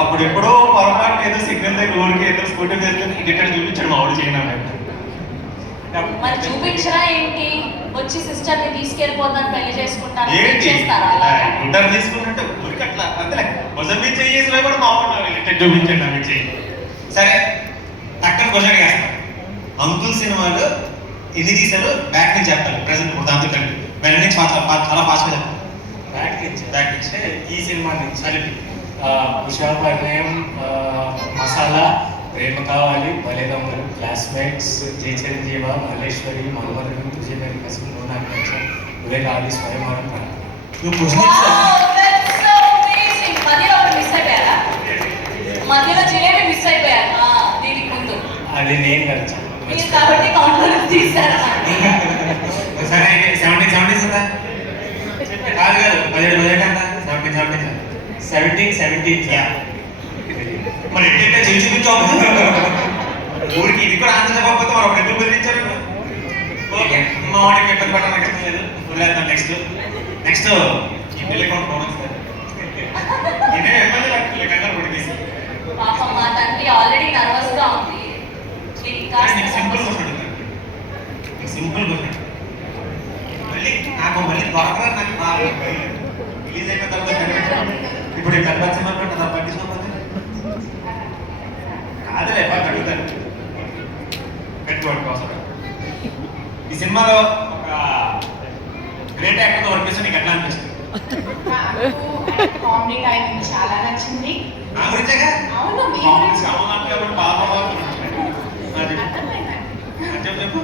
అప్పుడు ఎప్పుడో పొరపాటు ఏదో సిగ్నల్ దగ్గర ఊరికి ఏదో స్కూటీ చేస్తే ఇక్కడ చూపించాడు మా వాడు చేయను. మరి చూపించరా ఏంటి? వచ్చి సిస్టర్ ని తీసుకెళ్ళిపోతాను పెళ్లి చేసుకుంటాను ఏంటి చేస్తారా? ఇంటర్ తీసుకున్నట్టు ఊరికి అట్లా అంతే మొదటి నుంచి చేసినా కూడా మా వాడు ఇక్కడ చూపించండి ఆమె చేయి. సరే టక్కన క్వశ్చన్ వేస్తాను. అంకుల్ సినిమాలో ఎన్ని తీశారు బ్యాక్ నుంచి చెప్పాలి ప్రెసెంట్ దాంతో కలిపి వెంట నుంచి చాలా ఫాస్ట్గా చెప్పాలి. బ్యాక్ నుంచి ఈ సినిమా నుంచి కలిపి ఉషాపర్ణయం, మసాలా, ప్రేమ కావాలి, బలిదమ్మలు, క్లాస్మేట్స్, జై చిరంజీవ, మల్లేశ్వరి, మన్మధుడు, తుజే మేరీ కసమ్, నూనాకి నచ్చం, ఉదయ్ కావాలి, స్వయంవరం ప్రాణం. నువ్వు క్వశ్చన్ మధ్యలో జిలేబీ మిస్ అయిపోయారు దీనికి ముందు. అది నేను కదా కాబట్టి కౌంటర్ తీసారా? సరే 17 ఉందా? కాదు కాదు 17 అంతా 17 మరి ఎట్లా చేసి చూపించావు ఊరికి ఇది కూడా ఆన్సర్ చెప్పకపోతే మరి ఒక ఎదురు బెదిరించారు. ఓకే మా వాడికి ఇబ్బంది పడడానికి ఇష్టం లేదు, వదిలేద్దాం. నెక్స్ట్ ఇంటి అకౌంట్ బోనస్ ఇదే ఇబ్బంది పడుతుంది కంగారు కొడికేసి. పాపం మా తండ్రి ఆల్రెడీ నర్వస్ గా ఉంది. సింపుల్ క్వశ్చన్ మళ్ళీ నాకు దొరకరా నాకు రిలీజ్ అయిపోయిన తర్వాత ఇప్పుడు పెద్ద సినిమా పట్టించుకోకపోతే కాదులే అడుగుతాను పెట్టుకోవడం కోసం. ఈ సినిమాలో ఒక గ్రేట్ యాక్టర్ వర్క్ చేస్తే నీకు ఎట్లా అనిపిస్తుంది? కామెడీ టైమింగ్ చాలా నచ్చింది. నా గురించేగా అవును చెప్పు.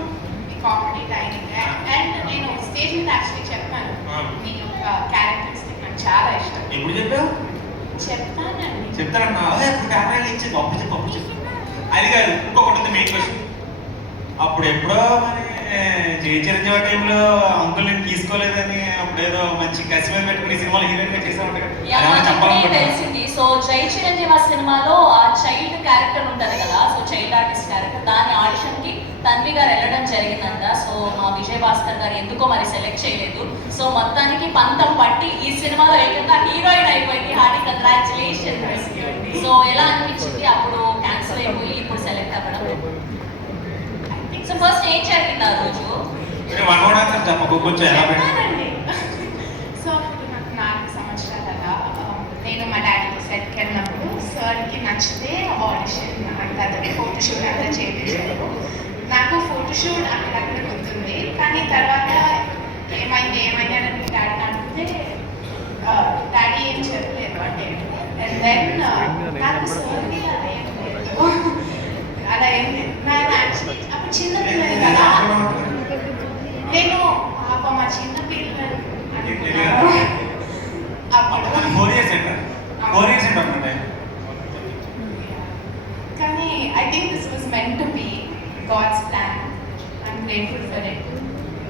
కామెడీ టైమింగ్ అండ్ నేను స్టేజ్ మీద యాక్చువల్లీ చెప్పాను మీ యొక్క క్యారెక్టరిస్టిక్ నాకు చాలా ఇష్టం. ఎప్పుడు చెప్పావు? చెప్తానండి. చెప్తానన్నా ఇప్పుడు కెమెరాలు ఇచ్చి పంపించి అది కాదు. ఇంకొకటి ఉంది మెయిన్ క్వశ్చన్. అప్పుడు ఎప్పుడో మరి జై చిరంజీవి టైంలో అంకుల్ నేను తీసుకోలేదని అప్పుడు ఏదో మంచి కసి మీద పెట్టుకుని సినిమాలో హీరోయిన్ గా చేసామంటే తెలిసింది. సో జై చిరంజీవి సినిమాలో ఆ చైల్డ్ క్యారెక్టర్ ఉంటది కదా, సో చైల్డ్ ఆర్టిస్ట్ క్యారెక్టర్, దాని ఆడిషన్ కి తండ్రి గారు వెళ్ళడం జరిగిందంట. సో మా విజయ్ భాస్కర్ గారు ఎందుకో మరి సెలెక్ట్ చేయలేదు. సో మొత్తానికి పంతం పట్టి ఈ సినిమాలో ఏకంగా హీరోయిన్ అయిపోయింది. Hearty congratulations. సో ఎలా అనిపించింది అప్పుడు క్యాన్సిల్ అయిపోయి ఇప్పుడు సెలెక్ట్ అవ్వడం? సో ఫస్ట్ ఏం జరిగింది ఆ రోజు? చెప్తానండి. సో అప్పుడు నాకు 4 సంవత్సరాలుగా నేను మా డాడీకి సెట్కి వెళ్ళినప్పుడు సార్కి నచ్చితే ఆడిషన్ అంటే ఫోటోషూట్ అంతా చేయించారు. నాకు ఫోటోషూట్ అక్కడక్కడ గుర్తుంది, కానీ తర్వాత ఏమైంది అని డాడీని అడిగితే డాడీ ఏం చెప్పలేదు అంటే. అండ్ దెన్ నాకు సార్కి అలా ఏం లేదు. నాకు యాక్చువల్లీ అప్పుడు చిన్నపిల్లలు కదా, నేను పాప మా చిన్నపిల్లలు అప్పుడు కానీ I think this was meant to be God's plan. I'm grateful for it.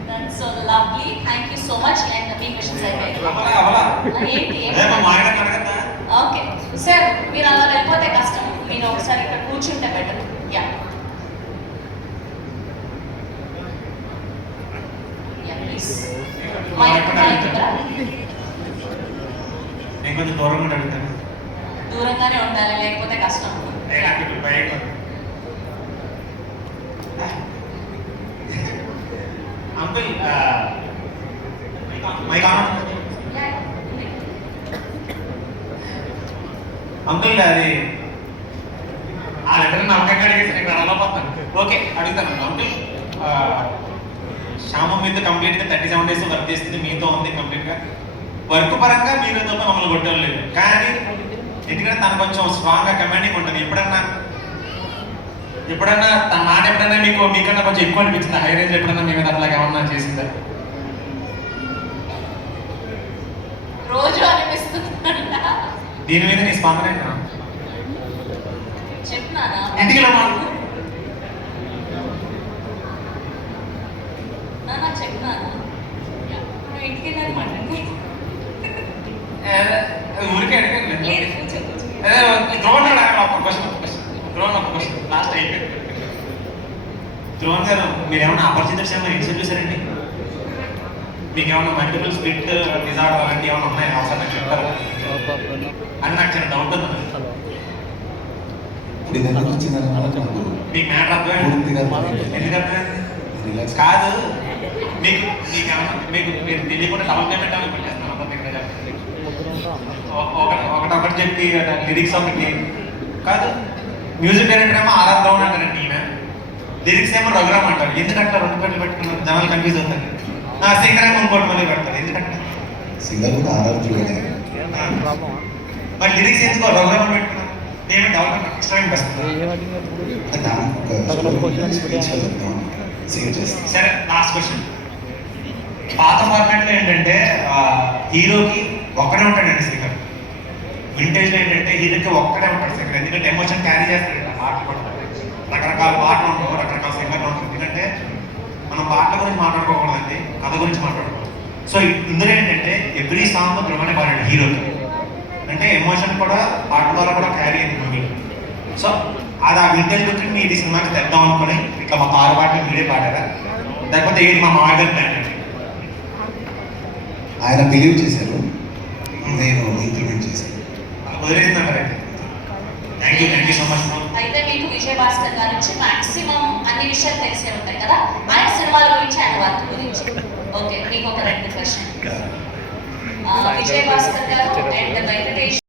That's so lovely. Thank you so much. And మీ క్వశ్చన్స్ అయిపోయాయి. ఏంటి? ఓకే సార్, మీరు అలా వెళ్ళిపోతే కష్టం. మీరు ఒకసారి ఇక్కడ కూర్చుంటే బెటర్. Yeah please. దూరంగానే ఉండాలి, లేకపోతే కష్టం. అంకుల్ అంకుల్ అది ఆ లెటర్ నమ్మకంగా అడిగేసి నేను అలా పోతాను. ఓకే అడుగుతాను అంకుల్. శ్యామం మీద కంప్లీట్గా 37 days వర్క్ చేస్తుంది, మీతో ఉంది కంప్లీట్గా. వర్క్ పరంగా మీరు తప్ప మమ్మల్ని కొట్టలేదు, కానీ ఎందుకంటే తను కొంచెం స్ట్రాంగ్గా కమాండింగ్ ఉంటుంది. ఎప్పుడన్నా తన మాట ఎప్పుడైనా మీకన్నా కొంచెం ఎక్కువ అనిపించింది? హై రేంజ్ ఎప్పుడన్నా మీ మీద అట్లాగే ఏమన్నా చేసిందా? రోజు అనిపిస్తుంది. దీని మీద నీ స్పందన ఏంటా? చెప్తున్నానా ఇంటికి చెప్తున్నాను ఇంటికి ఊరికే అడిగాను. లాస్ట్ అయిపోయింది. ధ్రువన్ గారు, మీరేమన్నా అపరిచిత ఏమైనా ఇన్సెప్ట్ చూసారండి? మీకు ఏమన్నా మల్టిపుల్ స్ప్లిట్ డిజార్డర్ అలాంటివి ఏమైనా ఉన్నాయా? ఒకసారి నాకు చెప్తారు అని నాకు చిన్న డౌట్ ఉంది. ఇప్పుడు ఇది ఎందుకు వచ్చిందని నాకు మీకు మ్యాటర్ అర్థమైంది పూర్తిగా అర్థమైంది. ఎందుకు అర్థమైంది రిలాక్స్ కాదు మీకు మీకు ఏమన్నా మీకు మీరు తెలియకుండా డబుల్ పేమెంట్ అని పెట్టేస్తాను అబ్బా మీకు చెప్పండి. ఒకటి చెప్పి లిరిక్స్ ఒకటి కాదు మ్యూజిక్ డైరెక్టర్ ఏమో ఆర్ఆర్ గ్రౌండ్ అంటారండి ఈయన లిరిక్స్ ఏమో రఘురామ్ అంటారు ఎందుకంటే రెండు పేర్లు పెట్టుకున్నారు జనాలు కన్ఫ్యూజ్ అవుతారు సింగర్ ఏమో ఇంకోటి మళ్ళీ పెడతారు ఎందుకంటే సింగర్ కూడా ఆరాధ్యుడే. మరి లిరిక్స్ ఎందుకో రఘురామ్ పెట్టుకున్నారు నేను డెవలప్మెంట్ ఎక్స్ట్రా వస్తుంది అంటే దానికి ఒక స్పీచ్ చెప్తాం సింగర్ చేస్తాం. సరే లాస్ట్ క్వశ్చన్ పాత ఫార్మాట్లో ఏంటంటే హీరోకి ఒక్కడే ఉంటాడండి సింగర్ వింటేజ్లో ఏంటంటే హీరోకి ఒక్కడే ఉంటాడు సింగర్ ఎందుకంటే ఎమోషన్ క్యారీ చేస్తాడు ఇలా పాటలు కూడా రకరకాల పాటలు ఉండవు రకరకాల సింగర్లు ఉంటారు ఎందుకంటే మనం పాటల గురించి మాట్లాడుకోకూడదండి కథ గురించి మాట్లాడుకోవాలి సో ఇందులో ఏంటంటే ఎవ్రీ సాంగ్ ధ్రువనే పాడాడు హీరోకి అంటే ఎమోషన్ కూడా పాట ద్వారా కూడా క్యారీ అయింది మూవీలో సో అది ఆ వింటేజ్ లుక్ మీరు ఈ సినిమాకి తెద్దాం అనుకుని ఇట్లా మా కారు పాటలు మీరే పాడారా లేకపోతే ఏంటి మా మామయ్య గారి ప్లాన్ అండి ఆయన బిలీవ్ చేశారు, నేను ఇంప్లిమెంట్ చేశాను. వదిలేసిందంటారు థ్యాంక్ యూ సో మచ్ అయితే మీకు విజయ్ భాస్కర్ గారి నుంచి మాక్సిమం అన్ని విషయాలు తెలిసే ఉంటాయి కదా ఆయన సినిమాల గురించి ఆయన వర్క్ గురించి ఓకే మీకు ఒక రెండు క్వశ్చన్ విజయ్ భాస్కర్ గారు అండ్ వెంకటేష్